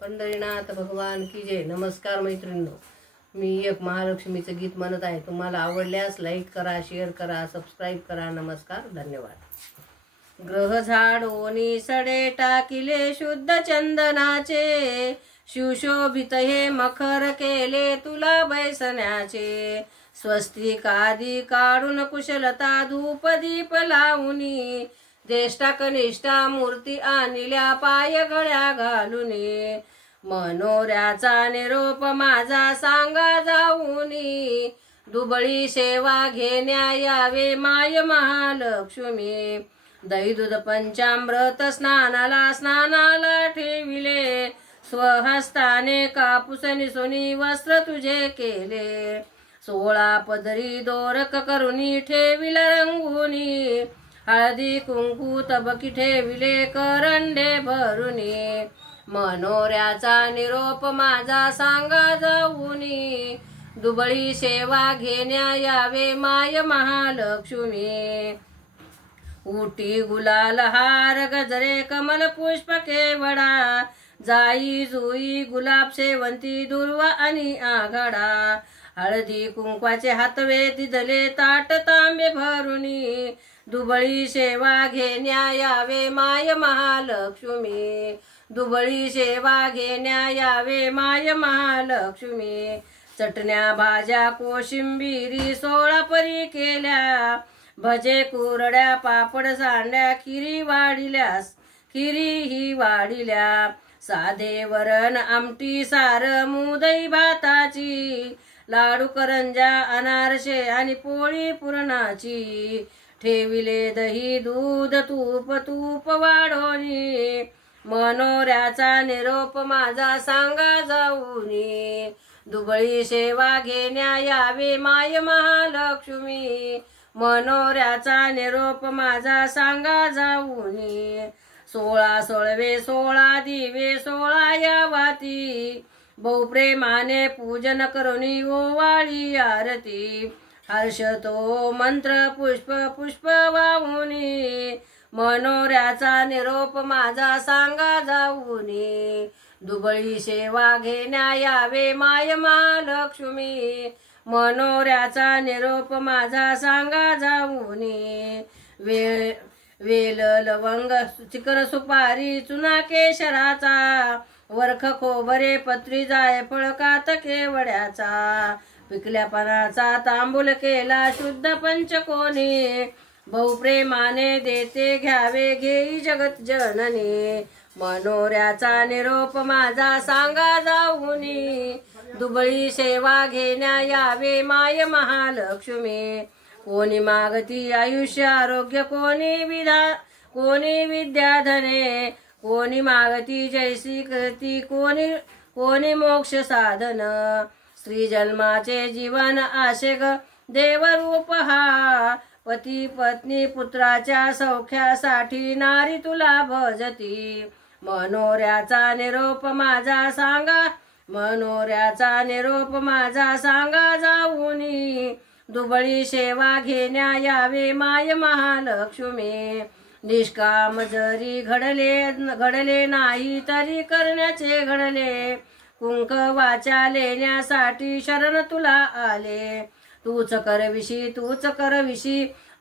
पंढरीनाथ भगवान की जय। नमस्कार मैत्रिणींनो, मी एक महालक्ष्मीचं गीत म्हणत आहे। तुम्हाला आवडल्यास लाईक करा, शेअर करा, सबस्क्राईब करा। नमस्कार, धन्यवाद। ग्रह झाडोनी सडे टाकिले शुद्ध चंदनाचे, शिवशोभित हे मखर केले तुला बैसण्याचे। स्वस्तिक आदी काढून कुशलता धूप दीप लावूनी, ज्येष्ठा कनिष्ठा मूर्ती आणल्या पाय गळ्या घालूनी। मनोऱ्याचा निरोप माझा सांगा जाऊनी, दुबळी सेवा घेण्या यावे माय महालक्ष्मी। दही दूध पंचामृत स्नानाला ठेविले, स्वहस्ताने कापूस निसोनी वस्त्र तुझे केले। 16 पदरी दोरक करुनी ठेविला रंगुनी, हळदी कुंकू तबकी ठेविले करंडे भरुनी। मनोऱ्याचा निरोप माझा सांगा जाऊनी, दुबळी सेवा घेण्या यावे माय महालक्ष्मी। उटी गुलाल हार गजरे कमल पुष्प केवडा, जाई जुई गुलाब शेवंती दुर्वा आणि आघाडा। हळदी कुंकवाचे हातवे दिदले ताट तांबे भरुनी, दुबळी सेवा घेण्या यावे माय महालक्ष्मी। दुबळी सेवा घेण्या यावे माय महालक्ष्मी। चटण्या भाज्या कोशिंबिरी 16 परी केल्या, भजे कुरड्या पापड सांड्या खिरी ही वाढिल्या। साधे वरण आमटी सार मुदई भाताची, लाडू करंजा अनारसे आणि पोळी पुरणाची। ठेविले दही दूध तूप वाढोनी, मनोऱ्याचा निरोप माझा सांगा जाऊनी, दुबळी सेवा घेण्या यावे माय महालक्ष्मी। मनोऱ्याचा निरोप माझा सांगा जाऊनी। 16 सोळवे 16 दिवे 16 या वाती, बहुप्रेमाने पूजन करुनी ओवाळी आरती। हर्षतो मंत्र पुष्प वाहुनी, मनोऱ्याचा निरोप माझा सांगा जाऊनी, दुबळी सेवा घेण्या यावे माय महालक्ष्मी। मनोऱ्याचा निरोप माझा सांगा जाऊनी। वेल लवंग चिकन सुपारी चुना केशराचा, वरख खोबरे पत्री जायफळ कात केवड्याचा। पिकल्या पानाचा तांबूल केला शुद्ध पंचकोनी, बहुप्रेमाने देते घ्यावे घेई जगत जननी। मनोऱ्याचा निरोप माझा सांगा जाऊनी, दुबळी सेवा घेण्या यावे माय महालक्ष्मी। कोणी मागती आयुष्य आरोग्य, कोणी विद्या धने, कोणी मागती जैसी कृती, कोणी मोक्ष साधन। स्त्री जन्माचे जीवन आशेग देवरूप हा, पती पत्नी पुत्राच्या सौख्यासाठी नारी तुला भजती। मनोऱ्याचा निरोप माझा सांगा जाऊनी, दुबळी सेवा घेण्या यावे माय महालक्ष्मी। निष्काम जरी घडले नाही तरी करण्याचे घडले, कुंकवाच्या लेण्यासाठी शरण तुला आले। तूच करविशी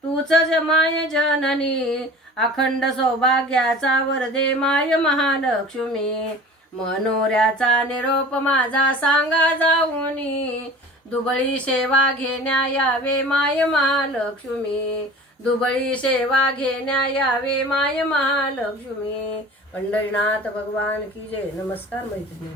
तूच माय जननी, अखंड सौभाग्याचा वरदे माय महालक्ष्मी। मनोऱ्याचा निरोप माझा सांगा जाऊनी, दुबळी सेवा घेण्या यावे माय महालक्ष्मी। दुबळी सेवा घेण्या यावे माय महालक्ष्मी। पंढरीनाथ भगवान की जय। नमस्कार मैत्रिणी।